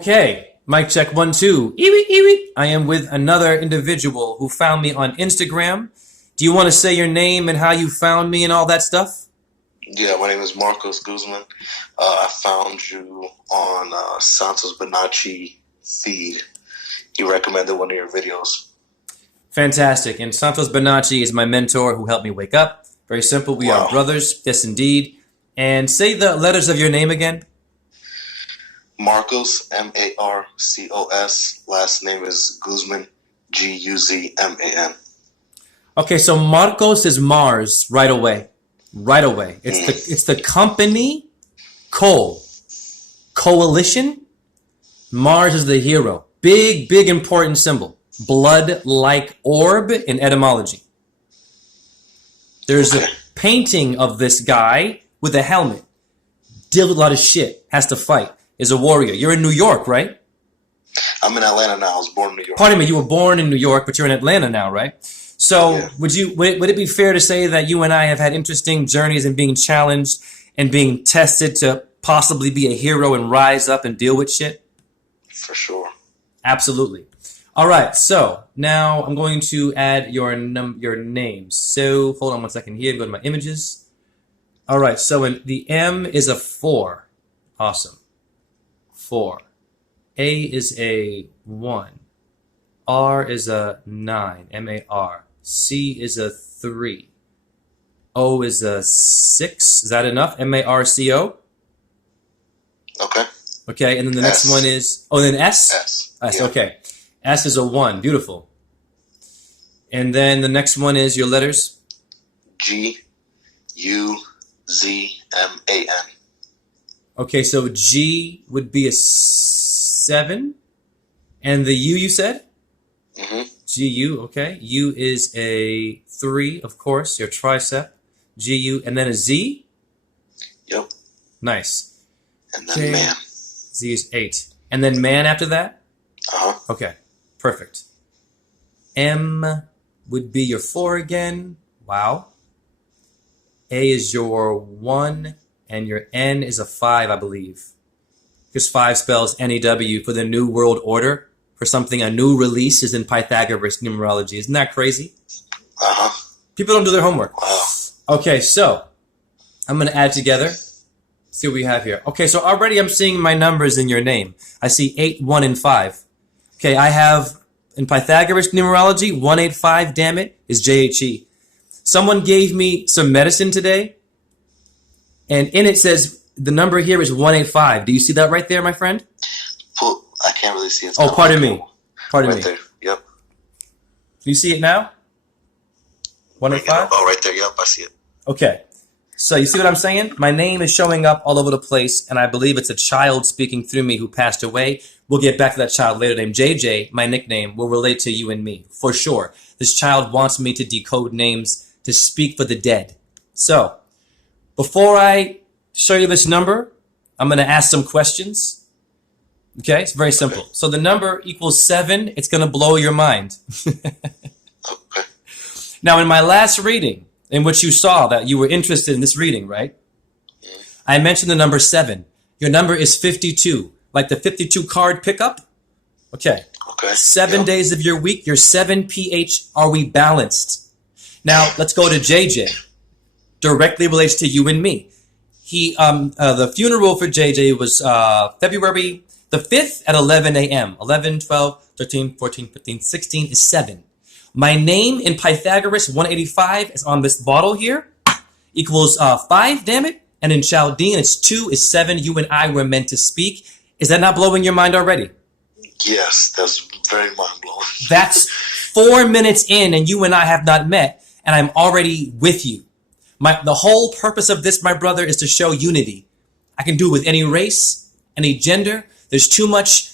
Okay, mic check 1, 2. Eewee, eewee. I am with another individual who found me on Instagram. Do you want to say your name and how you found me and all that stuff? Yeah, my name is Marcos Guzman. I found you on Santos Bonacci feed. He recommended one of your videos. Fantastic. And Santos Bonacci is my mentor who helped me wake up. Very simple. We are brothers. Yes, indeed. And say the letters of your name again. Marcos, M-A-R-C-O-S. Last name is Guzman, G-U-Z-M-A-N. Okay, so Marcos is Mars right away. Right away. It's the company coalition. Mars is the hero. Big important symbol. Blood-like orb in etymology. There's a painting of this guy with a helmet. Deals with a lot of shit. Has to fight. Is a warrior. You're in New York, right? I'm in Atlanta now. I was born in New York. Pardon me, you were born in New York, but you're in Atlanta now, right? So would it be fair to say that you and I have had interesting journeys in being challenged and being tested to possibly be a hero and rise up and deal with shit? For sure. Absolutely. All right, so now I'm going to add your name. So hold on one second here. Go to my images. All right, so the M is a 4. Awesome. 4. A is a 1. R is a 9. M-A-R. C is a 3. O is a 6. Is that enough? M-A-R-C-O? Okay. Okay, and then the next one is... Oh, then S? S. Yeah. Okay. S is a 1. Beautiful. And then the next one is your letters? G-U-Z-M-A-N. Okay, so G would be a 7. And the U, you said? Mm-hmm. G-U, okay. U is a 3, of course, your tricep. G-U, and then a Z? Yep. Nice. And then man. Z is 8. And then man after that? Uh-huh. Okay, perfect. M would be your 4 again. Wow. A is your 1, and your N is a 5, I believe. Because 5 spells N-E-W for the New World Order. For something, a new release is in Pythagoras numerology. Isn't that crazy? Uh-huh. People don't do their homework. Wow. Okay, so I'm going to add together. See what we have here. Okay, so already I'm seeing my numbers in your name. I see 8, 1, and 5. Okay, I have, in Pythagoras numerology, 185, damn it, is JHE. Someone gave me some medicine today, and in it says the number here is 185. Do you see that right there, my friend? I can't really see it. Oh, pardon me. Pardon me. There. Yep. Do you see it now? 185? Oh, right there. Yep, I see it. Okay. So you see what I'm saying? My name is showing up all over the place, and I believe it's a child speaking through me who passed away. We'll get back to that child later. Named JJ, my nickname, will relate to you and me, for sure. This child wants me to decode names to speak for the dead. So, before I show you this number, I'm going to ask some questions. Okay, it's very simple. So the number equals 7. It's going to blow your mind. Okay. Now, in my last reading, in which you saw that you were interested in this reading, right? I mentioned the number 7. Your number is 52, like the 52 card pickup. Okay. 7 days of your week, your 7 pH, are we balanced? Now, let's go to JJ. Directly relates to you and me. The funeral for JJ was February the 5th at 11 a.m. 11, 12, 13, 14, 15, 16 is 7. My name in Pythagoras 185 is on this bottle here. Equals 5, damn it. And in Chaldean, it's 2 is 7. You and I were meant to speak. Is that not blowing your mind already? Yes, that's very mind-blowing. That's 4 minutes in, and you and I have not met, and I'm already with you. The whole purpose of this, my brother, is to show unity. I can do it with any race, any gender. There's too much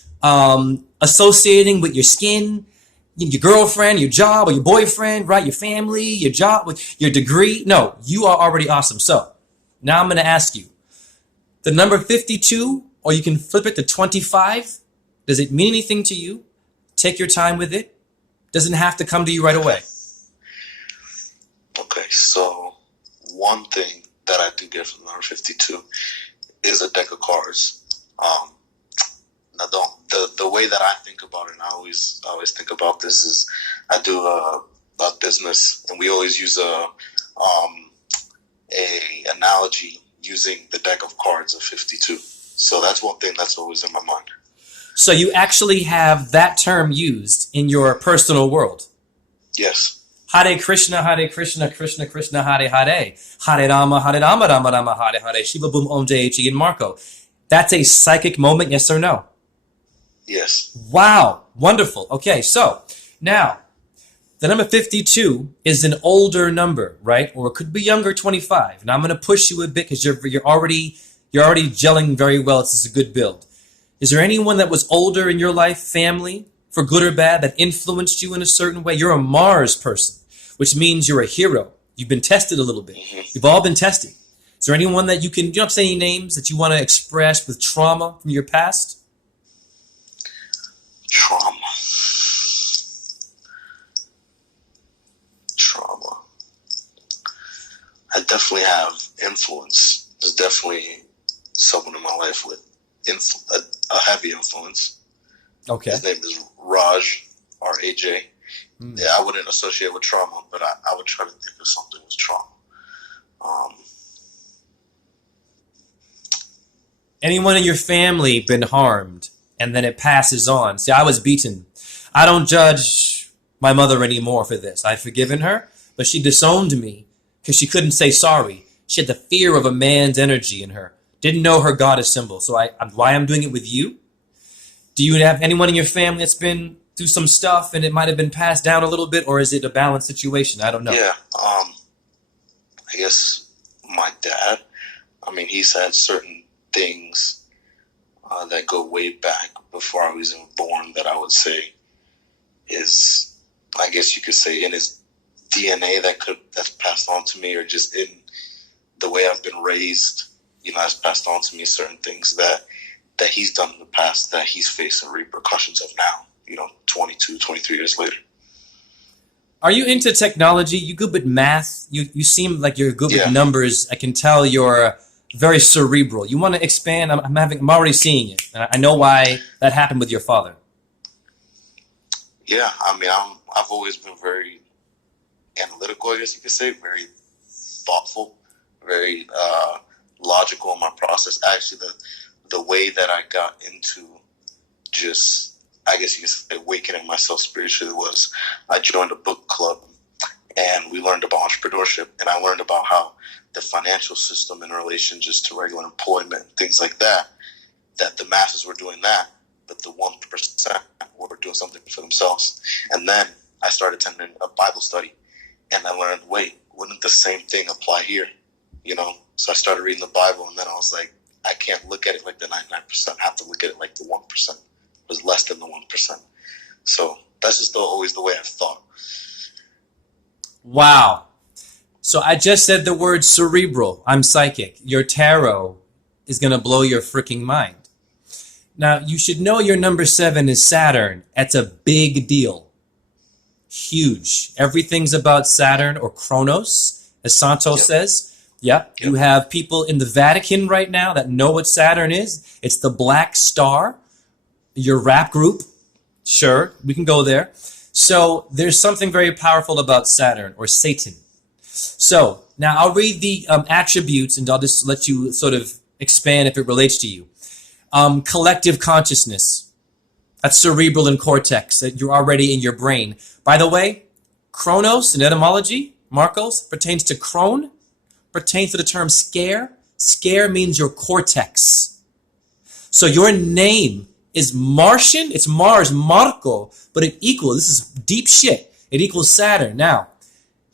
associating with your skin, your girlfriend, your job, or your boyfriend, right? Your family, your job, your degree. No, you are already awesome. So now I'm going to ask you, the number 52, or you can flip it to 25. Does it mean anything to you? Take your time with it. Doesn't have to come to you right away. Okay, so one thing that I do get from number 52 is a deck of cards. Now way that I think about it, and I always think about this, is I do a business, and we always use a analogy using the deck of cards of 52. So that's one thing that's always in my mind. So you actually have that term used in your personal world? Yes. Hare Krishna, Krishna Krishna, Hare Hare. Hare Rama, Rama Rama, Hare Hare. Shiva Boom Om Jai Chi and Marco. That's a psychic moment, yes or no? Yes. Wow. Wonderful. Okay, so now the number 52 is an older number, right? Or it could be younger, 25. Now I'm going to push you a bit because you're already gelling very well. This is a good build. Is there anyone that was older in your life, family, for good or bad, that influenced you in a certain way? You're a Mars person, which means you're a hero. You've been tested a little bit. You've all been tested. Is there anyone that you can, you don't say any names, that you want to express with trauma from your past? Trauma. I definitely have influence. There's definitely someone in my life with a heavy influence. Okay. His name is Raj, R-A-J. Yeah, I wouldn't associate with trauma, but I would try to think of something with trauma. Anyone in your family been harmed and then it passes on? See, I was beaten. I don't judge my mother anymore for this. I've forgiven her, but she disowned me because she couldn't say sorry. She had the fear of a man's energy in her. Didn't know her goddess symbol. So why I'm doing it with you? Do you have anyone in your family that's been through some stuff and it might have been passed down a little bit, or is it a balanced situation? I don't know. Yeah. I guess my dad, he's had certain things that go way back before I was even born that I would say is, I guess you could say, in his DNA that's passed on to me, or just in the way I've been raised, has passed on to me certain things that he's done in the past that he's facing repercussions of now, 22, 23 years later. Are you into technology? You good with math? You seem like you're good with numbers. I can tell you're very cerebral. You want to expand? I'm already seeing it. And I know why that happened with your father. Yeah, I've always been very analytical, I guess you could say, very thoughtful, very logical in my process. Actually, the way that I got into just, I guess you could say, awakening myself spiritually was I joined a book club and we learned about entrepreneurship, and I learned about how the financial system in relation just to regular employment, things like that the masses were doing that, but the 1% were doing something for themselves. And then I started attending a Bible study, and I learned, wait, wouldn't the same thing apply here? So I started reading the Bible, and then I was like, I can't look at it like the 99%. I have to look at it like the 1%. It was less than the 1%. So that's just always the way I've thought. Wow. So I just said the word cerebral. I'm psychic. Your tarot is going to blow your freaking mind. Now, you should know your number 7 is Saturn. That's a big deal. Huge. Everything's about Saturn, or Kronos, as Santos says. Yep. You have people in the Vatican right now that know what Saturn is. It's the Black Star. Your rap group. Sure, we can go there. So there's something very powerful about Saturn, or Satan. So now I'll read the attributes, and I'll just let you sort of expand if it relates to you. Collective consciousness. That's cerebral and cortex, that you're already in your brain. By the way, Kronos in etymology, Marcos, pertains to Kron, pertains to the term scare. Scare means your cortex. So your name is Martian. It's Mars, Marco, but it equals, this is deep shit, it equals Saturn. Now,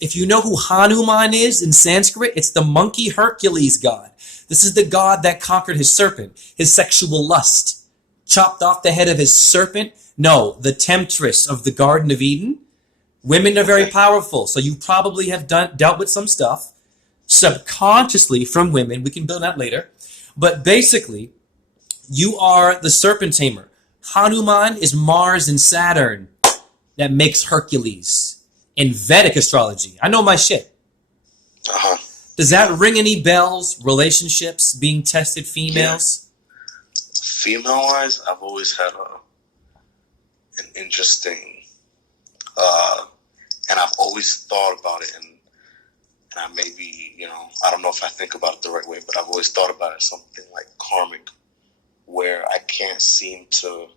if you know who Hanuman is in Sanskrit, it's the monkey Hercules god. This is the god that conquered his serpent, his sexual lust, chopped off the head of his serpent. No, the temptress of the Garden of Eden. Women are very powerful, so you probably have dealt with some stuff subconsciously from women. We can build that later. But basically, you are the serpent tamer. Hanuman is Mars and Saturn that makes Hercules. In Vedic astrology, I know my shit. Does that ring any bells? Relationships, being tested, females? Yeah. Female-wise, I've always had an interesting, and I've always thought about it, and I maybe, I don't know if I think about it the right way, but I've always thought about it as something like karmic, where I can't seem to,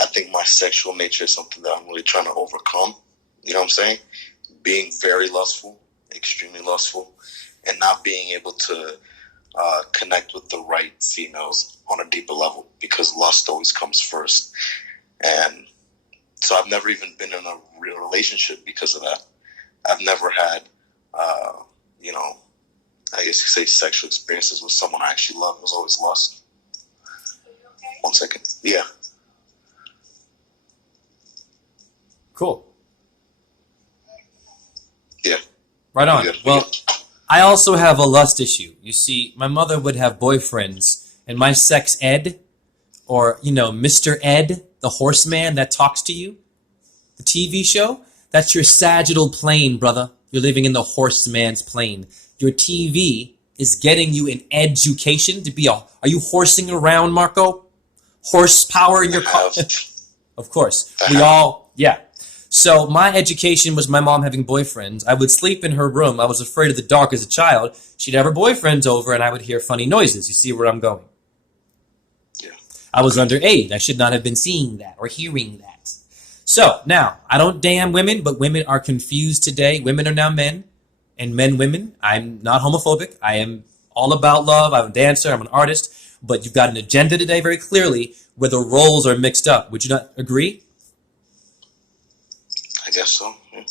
I think my sexual nature is something that I'm really trying to overcome. You know what I'm saying? Being very lustful, extremely lustful, and not being able to connect with the right females on a deeper level, because lust always comes first. And so I've never even been in a real relationship because of that. I've never had, I guess you could say sexual experiences with someone I actually love. It was always lust. Are you okay? 1 second. Yeah. Cool. Yeah. Right on. Well, I also have a lust issue. You see, my mother would have boyfriends, and my sex ed, or, Mr. Ed, the horseman that talks to you, the TV show, that's your sagittal plane, brother. You're living in the horseman's plane. Your TV is getting you an education to be are you horsing around, Marco? Horsepower in your car? Of course. Yeah. So my education was my mom having boyfriends. I would sleep in her room. I was afraid of the dark as a child. She'd have her boyfriends over, and I would hear funny noises. You see where I'm going? Yeah. I was underage. I should not have been seeing that or hearing that. So, now, I don't damn women, but women are confused today. Women are now men, and men women. I'm not homophobic. I am all about love. I'm a dancer. I'm an artist. But you've got an agenda today very clearly where the roles are mixed up. Would you not agree? I guess so. Yeah.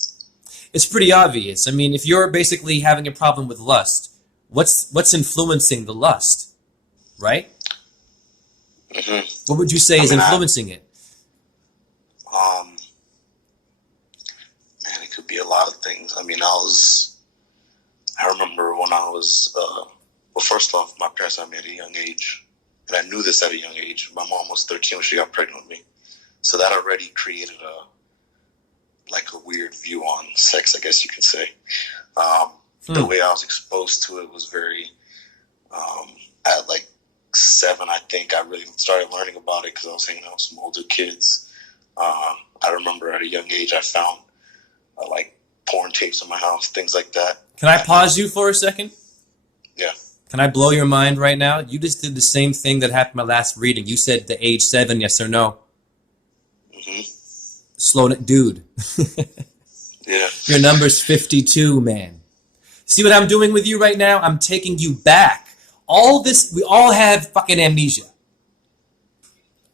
It's pretty obvious. I mean, if you're basically having a problem with lust, what's influencing the lust, right? Mm-hmm. What would you say is influencing it? Man, it could be a lot of things. I mean, I remember when I was, well, first off, my parents had me at a young age, and I knew this at a young age. My mom was 13 when she got pregnant with me. So that already created a weird view on sex, I guess you could say. The way I was exposed to it was very, at 7, I think I really started learning about it because I was hanging out with some older kids. I remember at a young age I found porn tapes in my house, things like that. Can I pause you for a second? Yeah. Can I blow your mind right now? You just did the same thing that happened in my last reading. You said the age 7, yes or no? Mm-hmm. Slow it, dude. Yeah. Your number's 52, man. See what I'm doing with you right now? I'm taking you back. All this, we all have fucking amnesia.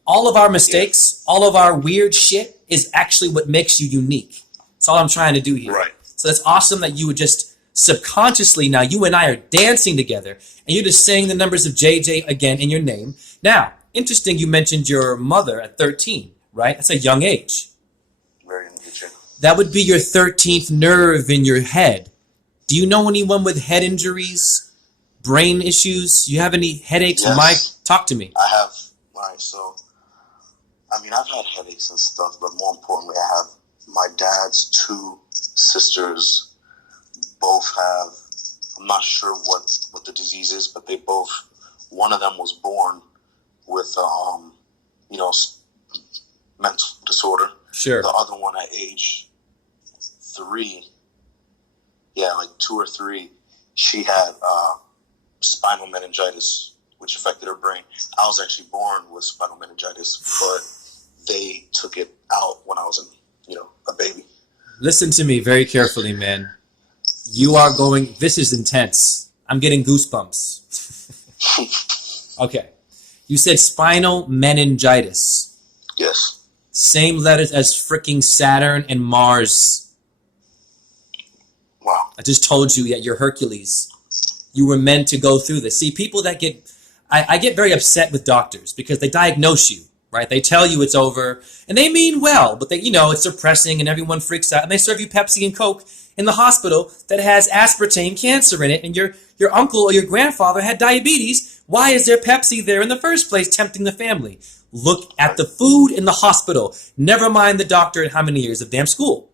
All of our mistakes, all of our weird shit is actually what makes you unique. That's all I'm trying to do here. Right. So that's awesome that you would just subconsciously, now you and I are dancing together, and you're just saying the numbers of JJ again in your name. Now, interesting you mentioned your mother at 13, right? That's a young age. Very interesting. That would be your 13th nerve in your head. Do you know anyone with head injuries, brain issues? You have any headaches? Yes. Talk to me. I have. All right, so, I've had headaches and stuff, but more importantly, I have my dad's 2 sisters both have, I'm not sure what the disease is, but they both, one of them was born with, mental disorder. Sure. The other one at age 3, 2 or 3, she had spinal meningitis, which affected her brain. I was actually born with spinal meningitis, but they took it out when I was a baby. Listen to me very carefully, man. You are going, this is intense. I'm getting goosebumps. Okay. You said spinal meningitis. Yes. Same letters as freaking Saturn and Mars. Wow. I just told you that you're Hercules. You were meant to go through this. See, people that I get very upset with doctors because they diagnose you, right? They tell you it's over, and they mean well, but it's depressing and everyone freaks out, and they serve you Pepsi and Coke in the hospital that has aspartame cancer in it, and your uncle or your grandfather had diabetes. Why is there Pepsi there in the first place tempting the family? Look at the food in the hospital. Never mind the doctor and how many years of damn school.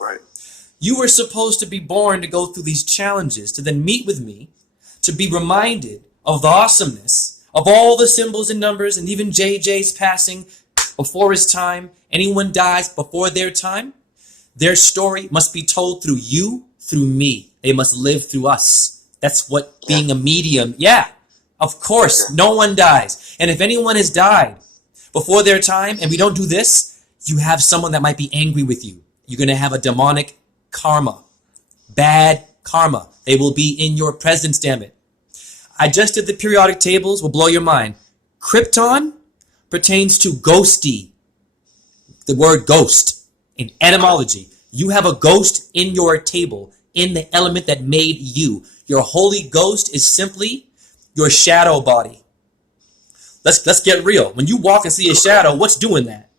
Right. You were supposed to be born to go through these challenges, to then meet with me, to be reminded of the awesomeness Of all the symbols and numbers, and even JJ's passing before his time, anyone dies before their time, their story must be told through you, through me. They must live through us. That's what being a medium, of course, no one dies. And if anyone has died before their time and we don't do this, you have someone that might be angry with you. You're going to have a demonic karma, bad karma. They will be in your presence, damn it. I just did the periodic tables, will blow your mind. Krypton pertains to ghosty, the word ghost in etymology. You have a ghost in your table, in the element that made you. Your holy ghost is simply your shadow body. Let's get real. When you walk and see a shadow, what's doing that?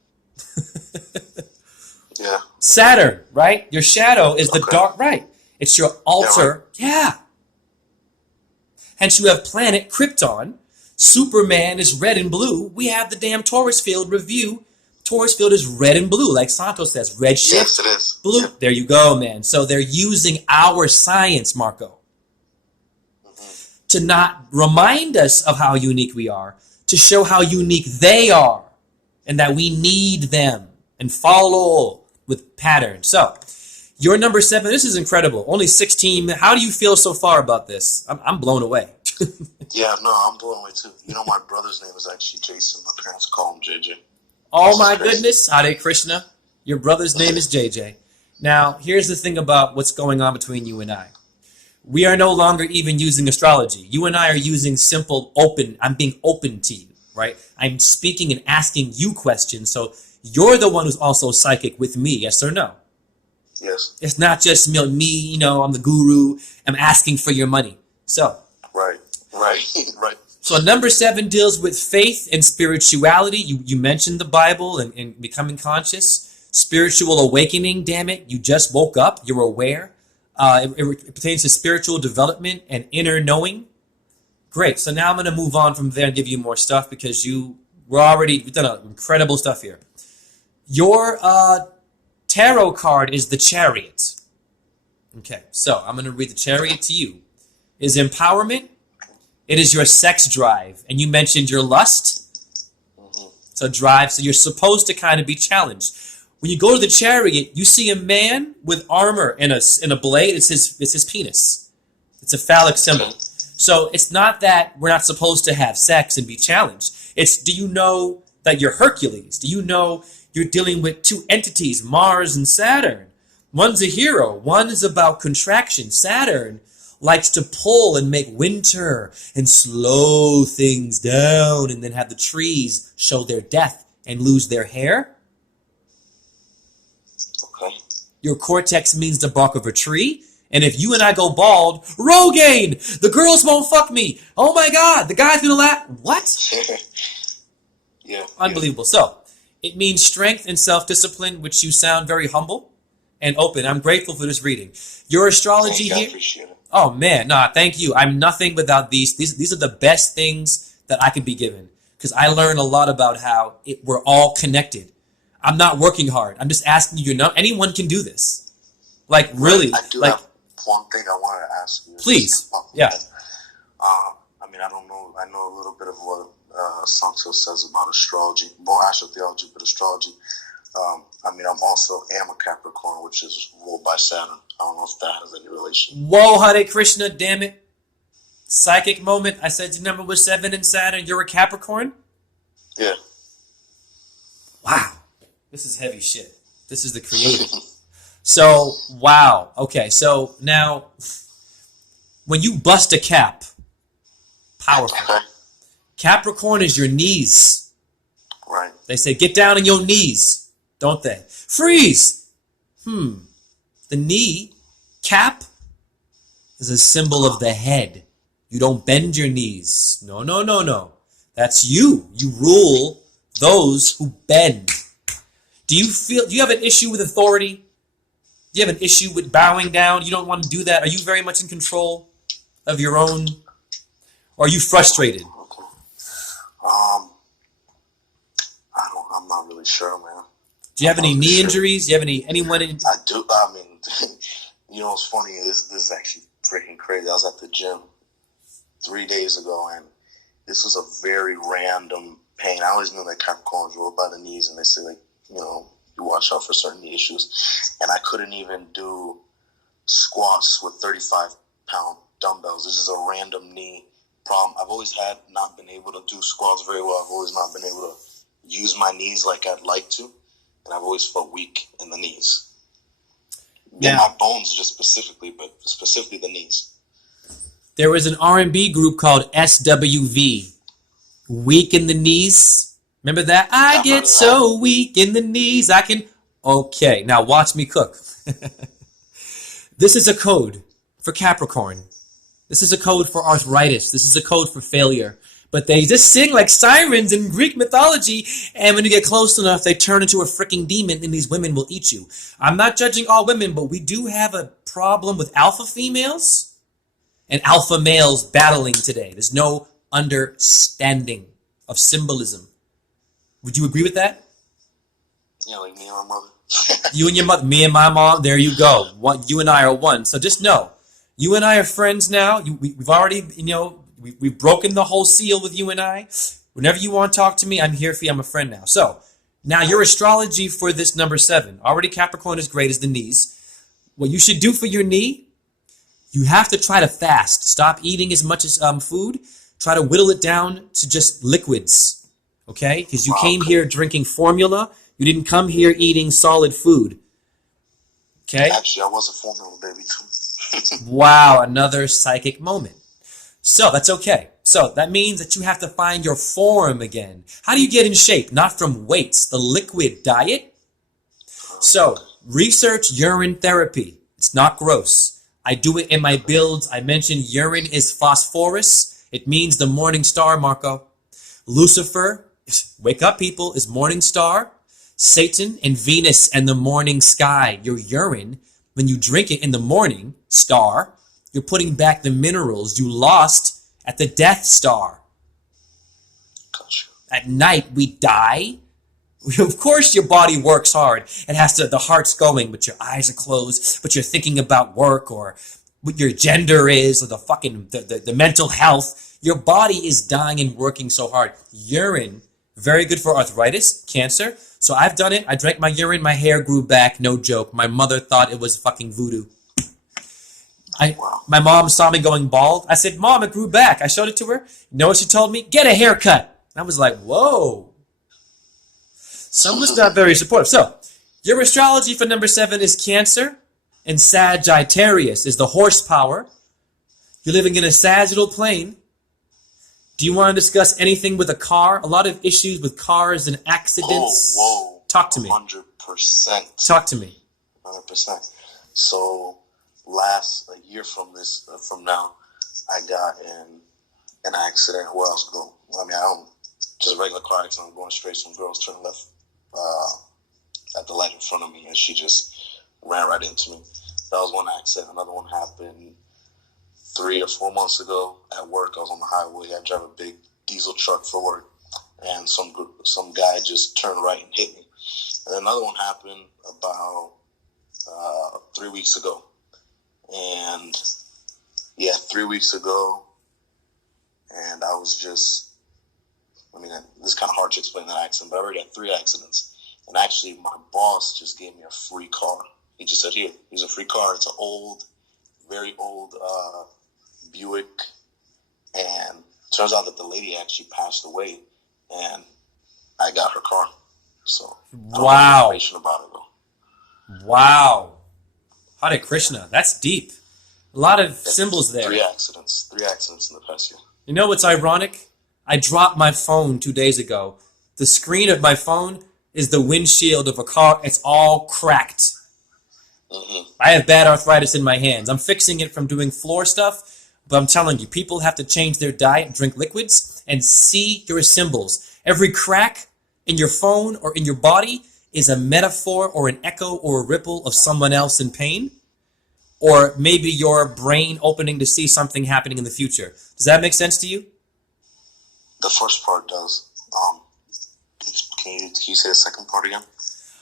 Saturn, right? Your shadow is the dark, right? It's your altar. Hence you have planet Krypton. Superman is red and blue. We have the damn Taurus field review. Taurus field is red and blue, like Santos says. Red shift, yes, it is. Blue. Yeah. There you go, man. So they're using our science, Marco, to not remind us of how unique we are, to show how unique they are, and that we need them and follow with patterns. So, your number 7, this is incredible. Only 16. How do you feel so far about this? I'm blown away. Yeah, no, I'm blown away too. You know, my brother's name is actually Jason. My parents call him JJ. Oh my goodness. Hare Krishna. Your brother's name is JJ. Now, here's the thing about what's going on between you and I. We are no longer even using astrology. You and I are using simple open. I'm being open to you, right? I'm speaking and asking you questions. So you're the one who's also psychic with me, yes or no? Yes. It's not just me, you know, I'm the guru. I'm asking for your money. So. Right. So number 7 deals with faith and spirituality. You mentioned the Bible and becoming conscious. Spiritual awakening, damn it. You just woke up. You're aware. It pertains to spiritual development and inner knowing. Great. So now I'm going to move on from there and give you more stuff because we've done incredible stuff here. Your tarot card is the Chariot. Okay, so I'm going to read the Chariot to you. Is empowerment. It is your sex drive. And you mentioned your lust. So drive. So you're supposed to kind of be challenged. When you go to the Chariot, you see a man with armor and a blade. It's his penis. It's a phallic symbol. So it's not that we're not supposed to have sex and be challenged. It's, do you know that you're Hercules? Do you know you're dealing with 2 entities, Mars and Saturn? One's a hero. One is about contraction. Saturn likes to pull and make winter and slow things down and then have the trees show their death and lose their hair. Okay. Your cortex means the bark of a tree. And if you and I go bald, Rogaine, the girls won't fuck me. Oh my God, the guy's gonna laugh. What? Yeah. Unbelievable. So, it means strength and self-discipline, which you sound very humble and open. I'm grateful for this reading. Your astrology here. I appreciate it. Oh man, nah, thank you. I'm nothing without these. These are the best things that I could be given because I learn a lot about how we're all connected. I'm not working hard. I'm just asking you. Anyone can do this. Like really. I do have one thing I wanted to ask you. Please. Yeah. I mean, I don't know. I know a little bit of what Santos says about astrology. More astrotheology, but astrology. I mean, I'm also a Capricorn, which is ruled by Saturn. I don't know if that has any relation. Whoa, Hare Krishna, damn it. Psychic moment. I said your number was 7 in Saturn. You're a Capricorn? Yeah. Wow. This is heavy shit. This is the creative. So, wow. Okay, so now, when you bust a cap, powerful. Okay. Capricorn is your knees. Right. They say, get down on your knees, don't they? Freeze! The knee, cap, is a symbol of the head. You don't bend your knees. No. That's you. You rule those who bend. Do you have an issue with authority? Do you have an issue with bowing down? You don't want to do that? Are you very much in control of your own? Or are you frustrated? Okay. I'm not really sure, man. Do you have any knee injuries? Do you have anyone in? I do. I mean, you know what's funny? This is actually freaking crazy. I was at the gym 3 days ago, and this was a very random pain. I always knew that Capricorns roll by the knees, and they say, like, you know, you watch out for certain knee issues. And I couldn't even do squats with 35-pound dumbbells. This is a random knee problem. I've always had not been able to do squats very well. I've always not been able to use my knees like I'd like to, and I've always felt weak in the knees. Yeah, my bones just specifically, but specifically the knees. There was an R&B group called SWV, Weak in the Knees. Remember that? I get so weak in the knees, I can... Okay, now watch me cook. This is a code for Capricorn. This is a code for arthritis. This is a code for failure. But they just sing like sirens in Greek mythology, and when you get close enough, they turn into a freaking demon, and these women will eat you. I'm not judging all women, but we do have a problem with alpha females and alpha males battling today. There's no understanding of symbolism. Would you agree with that? Yeah, like me and my mother. You and your mother, me and my mom, there you go. You and I are one. So just know, you and I are friends now. We've already, you know, we've broken the whole seal with you and I. Whenever you want to talk to me, I'm here for you. I'm a friend now. So now your astrology for this number 7. Already Capricorn is great as the knees. What you should do for your knee, you have to try to fast. Stop eating as much as food. Try to whittle it down to just liquids. Okay? Because you came here drinking formula. You didn't come here eating solid food. Okay? Actually, I was a formula baby too. Wow, another psychic moment. So that's okay. So that means that you have to find your form again. How do you get in shape? Not from weights, the liquid diet. So research urine therapy. It's not gross. I do it in my builds. I mentioned urine is phosphorus. It means the morning star, Marco. Lucifer, wake up people, is morning star. Satan and Venus and the morning sky. Your urine, when you drink it in the morning, star, you're putting back the minerals you lost at the Death Star. Gotcha. At night, we die. Of course, your body works hard. It has to, the heart's going, but your eyes are closed, but you're thinking about work or what your gender is or the mental health. Your body is dying and working so hard. Urine, very good for arthritis, cancer. So I've done it. I drank my urine. My hair grew back. No joke. My mother thought it was fucking voodoo. My mom saw me going bald. I said, Mom, it grew back. I showed it to her. You know what she told me? Get a haircut. I was like, whoa. Someone's not very supportive. So your astrology for number 7 is Cancer, and Sagittarius is the horsepower. You're living in a sagittal plane. Do you want to discuss anything with a car? A lot of issues with cars and accidents. Whoa. Talk to me. 100%. Talk to me. 100%. So a year from now, I got in an accident. Where I was going, I mean, I don't, just a regular car accident. I'm going straight. Some girls turned left at the light in front of me, and she just ran right into me. That was one accident. Another one happened 3 or 4 months ago at work. I was on the highway. I drive a big diesel truck for work, and some guy just turned right and hit me. And another one happened about 3 weeks ago. And 3 weeks ago, and I was just, I mean, this is kind of hard to explain that accident, but I already had 3 accidents. And actually, my boss just gave me a free car. He just said, here's a free car. It's an very old Buick. And it turns out that the lady actually passed away, and I got her car. So, wow. Information about it, though. Wow. Hare Krishna. That's deep. A lot of symbols there. 3 accidents in the past year. You know what's ironic? I dropped my phone 2 days ago. The screen of my phone is the windshield of a car. It's all cracked. Mm-hmm. I have bad arthritis in my hands. I'm fixing it from doing floor stuff, but I'm telling you, people have to change their diet, drink liquids, and see your symbols. Every crack in your phone or in your body is a metaphor or an echo or a ripple of someone else in pain, or maybe your brain opening to see something happening in the future. Does that make sense to you? The first part does. Can you say the second part again?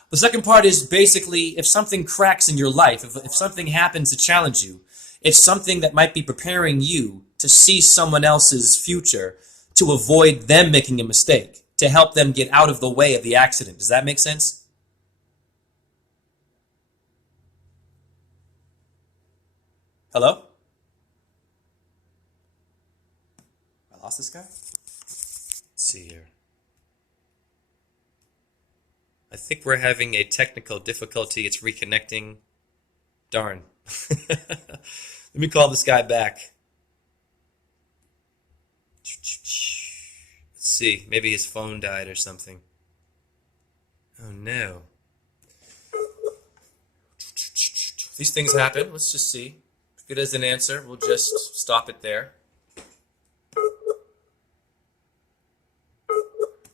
The second part is basically if something cracks in your life, if something happens to challenge you, it's something that might be preparing you to see someone else's future, to avoid them making a mistake, to help them get out of the way of the accident. Does that make sense? Hello? I lost this guy? Let's see here. I think we're having a technical difficulty. It's reconnecting. Darn. Let me call this guy back. Let's see. Maybe his phone died or something. Oh no. These things happen. Let's just see. If it doesn't answer, we'll just stop it there.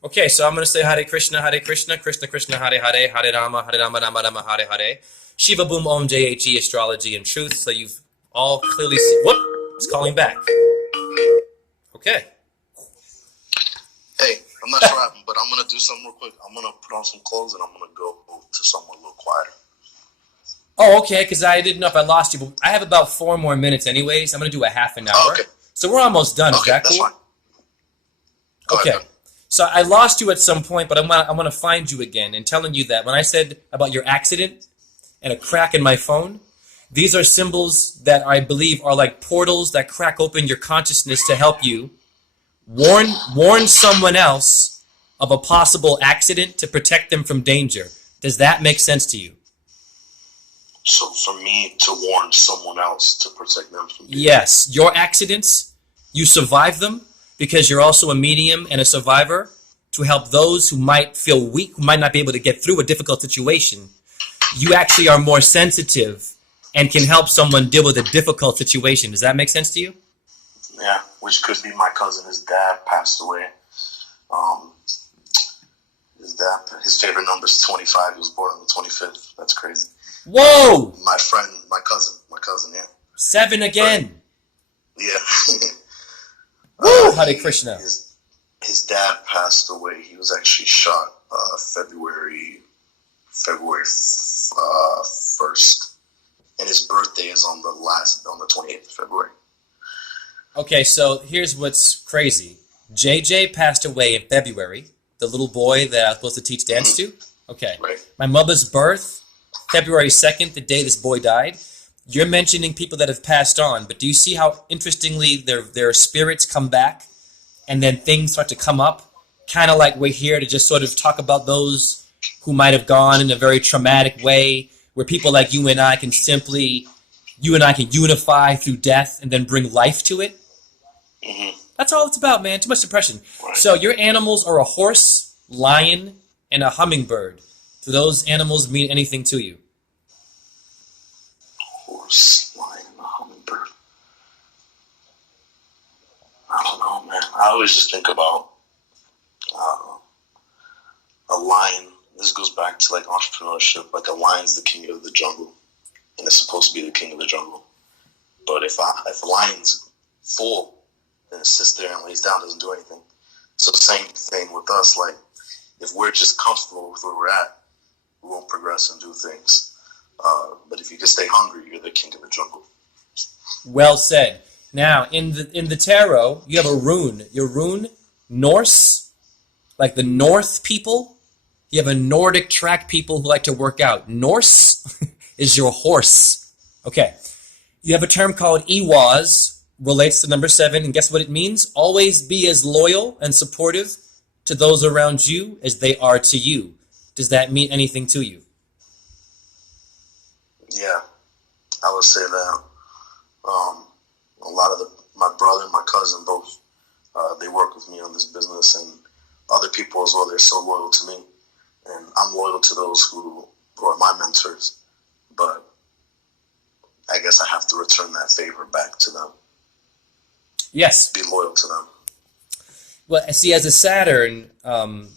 Okay, so I'm going to say Hare Krishna, Krishna Krishna, Hare Hare, Hare Rama, Rama Rama, Hare Hare. Shiva Boom Om JHE, Astrology and Truth. So you've all clearly seen. Whoop! It's calling back. Okay. Hey, I'm not sure what happened, but I'm going to do something real quick. I'm going to put on some clothes and I'm going to go to somewhere a little quieter. Oh, okay, because I didn't know if I lost you, but I have about 4 more minutes anyways. I'm going to do a half an hour. Oh, okay. So we're almost done. Okay, is that that's cool? fine. Go Okay. ahead. So I lost you at some point, but I'm gonna find you again and telling you that when I said about your accident and a crack in my phone, these are symbols that I believe are like portals that crack open your consciousness to help you warn someone else of a possible accident to protect them from danger. Does that make sense to you? So for me to warn someone else to protect them from danger. Yes, your accidents, you survive them because you're also a medium and a survivor to help those who might feel weak, who might not be able to get through a difficult situation. You actually are more sensitive and can help someone deal with a difficult situation. Does that make sense to you? Yeah, which could be my cousin. His dad passed away. His favorite number is 25. He was born on the 25th. That's crazy. Whoa! My friend, my cousin, yeah. 7 again. Yeah. Woo! Hare Krishna. His dad passed away. He was actually shot February 1st, and his birthday is on the 28th of February. Okay, so here's what's crazy. JJ passed away in February, the little boy that I was supposed to teach dance to. Okay. Right. My mother's birth, February 2nd, the day this boy died. You're mentioning people that have passed on, but do you see how interestingly their spirits come back and then things start to come up? Kind of like we're here to just sort of talk about those who might have gone in a very traumatic way, where people like you and I can unify through death and then bring life to it. Mm-hmm. That's all it's about, man. Too much depression. Right. So your animals are a horse, lion, and a hummingbird. Do those animals mean anything to you? Horse, lion, and a hummingbird. I don't know, man. I always just think about a lion. This goes back to like entrepreneurship. Like a lion's the king of the jungle, and it's supposed to be the king of the jungle. But if a lion's full, then it sits there and lays down, doesn't do anything. So same thing with us. Like if we're just comfortable with where we're at, we won't progress and do things. But if you can stay hungry, you're the king of the jungle. Well said. Now, in the tarot, you have a rune. Your rune, Norse, like the North people. You have a Nordic track people who like to work out. Norse is your horse. Okay. You have a term called Iwaz, relates to number 7, and guess what it means? Always be as loyal and supportive to those around you as they are to you. Does that mean anything to you? Yeah, I would say that. A lot of my brother and my cousin both, they work with me on this business, and other people as well. They're so loyal to me, and I'm loyal to those who are my mentors. But I guess I have to return that favor back to them. Yes. Be loyal to them. Well, see, as a Saturn,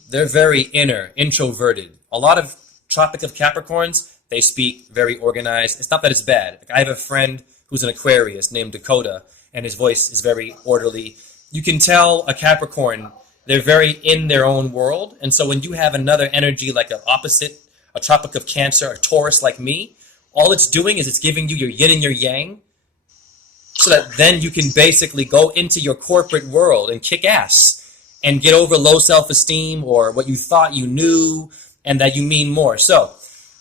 they're very introverted. A lot of Tropic of Capricorns, they speak very organized. It's not that it's bad. Like, I have a friend who's an Aquarius named Dakota, and his voice is very orderly. You can tell a Capricorn, they're very in their own world. And so when you have another energy like an opposite, a Tropic of Cancer, a Taurus like me, all it's doing is it's giving you your yin and your yang so that then you can basically go into your corporate world and kick ass and get over low self-esteem or what you thought you knew and that you mean more. So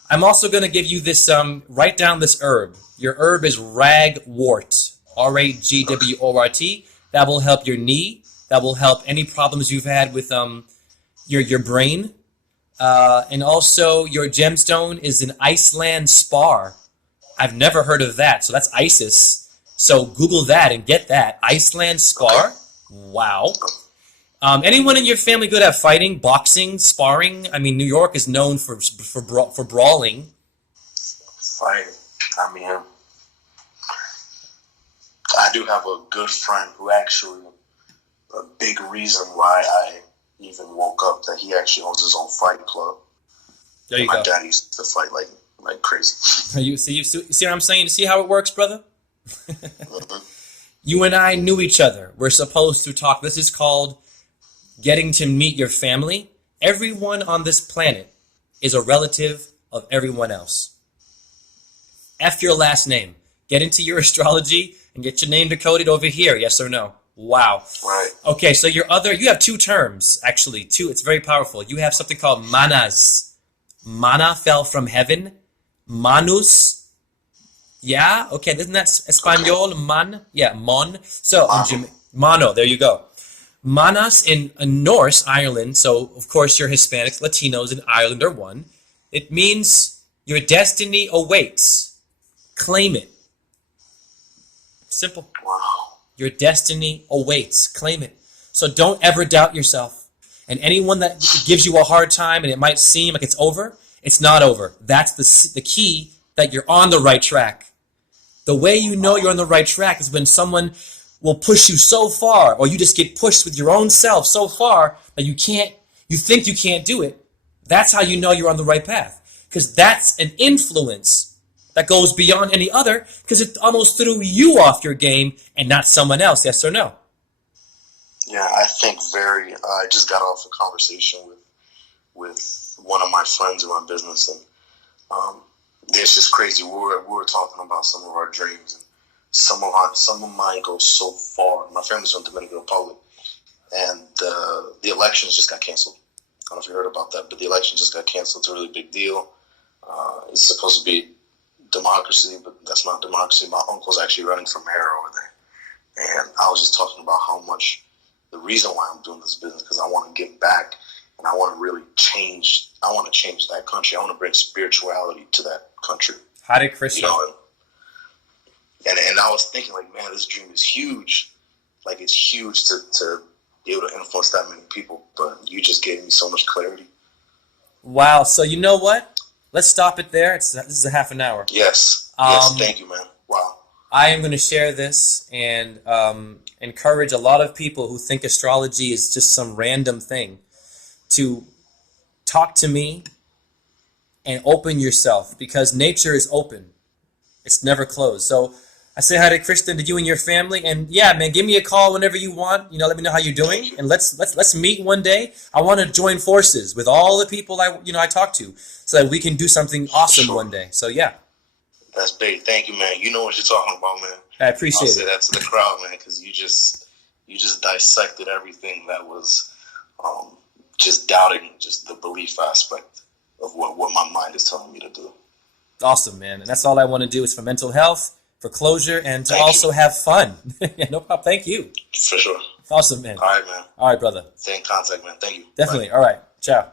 I'm also going to give you this, write down this herb. Your herb is ragwort, R-A-G-W-O-R-T. That will help your knee. That will help any problems you've had with your brain. And also your gemstone is an Iceland spar. I've never heard of that. So that's Isis. So Google that and get that. Iceland spar. Wow. Anyone in your family good at fighting, boxing, sparring? I mean, New York is known for brawling. Fighting. I mean, I do have a good friend who actually, a big reason why I even woke up, that he actually owns his own fight club. There you My go. dad used to fight like crazy. You see what I'm saying? You see how it works, brother? Mhm. You and I knew each other. We're supposed to talk. This is called getting to meet your family. Everyone on this planet is a relative of everyone else. F your last name. Get into your astrology and get your name decoded over here. Yes or no? Wow. Right. Okay, so you have two terms, actually. Two. It's very powerful. You have something called manas. Mana fell from heaven. Manus. Yeah? Okay, isn't that Espanol? Man? Yeah, mon. So, mano, there you go. Manas in Norse, Ireland, so of course you're Hispanics, Latinos in Ireland are one. It means your destiny awaits. Claim it. Simple. Wow. Your destiny awaits. Claim it. So don't ever doubt yourself. And anyone that gives you a hard time and it might seem like it's over, it's not over. That's the key that you're on the right track. The way you know you're on the right track is when someone will push you so far, or you just get pushed with your own self so far that you think you can't do it. That's how you know you're on the right path. Because that's an influence that goes beyond any other, because it almost threw you off your game and not someone else. Yes or no? Yeah, I think I just got off a conversation with one of my friends in my business, and it's just crazy. We were talking about some of our dreams, and some of mine go so far. My family's from Dominican Republic, and the elections just got canceled. I don't know if you heard about that, but the election just got canceled. It's a really big deal. It's supposed to be democracy, but that's not democracy. My uncle's actually running for mayor over there, and I was just talking about how much the reason why I'm doing this business, because I want to give back, and I want to really change. I want to change that country. I want to bring spirituality to that country. Hare Krishna. You know, and I was thinking, like, man, this dream is huge. Like, it's huge to be able to influence that many people. But you just gave me so much clarity. Wow. So you know what? Let's stop it there. This is a half an hour. Yes. Yes. Thank you, man. Wow. I am going to share this and encourage a lot of people who think astrology is just some random thing to talk to me and open yourself, because nature is open. It's never closed. So I say hi to Kristen, to you and your family, and yeah, man, give me a call whenever you want. Let me know how you're doing, and let's meet one day. I want to join forces with all the people I talk to, so that we can do something awesome one day. So yeah, that's big. Thank you, man. You know what you're talking about, man. I appreciate it. I'll say that to the crowd, man, because you just dissected everything that was just doubting just the belief aspect of what my mind is telling me to do. Awesome, man. And that's all I want to do is for mental health, for closure, and to also have fun. Yeah, no problem. Thank you. For sure. Awesome, man. All right, man. All right, brother. Stay in contact, man. Thank you. Definitely. Bye. All right. Ciao.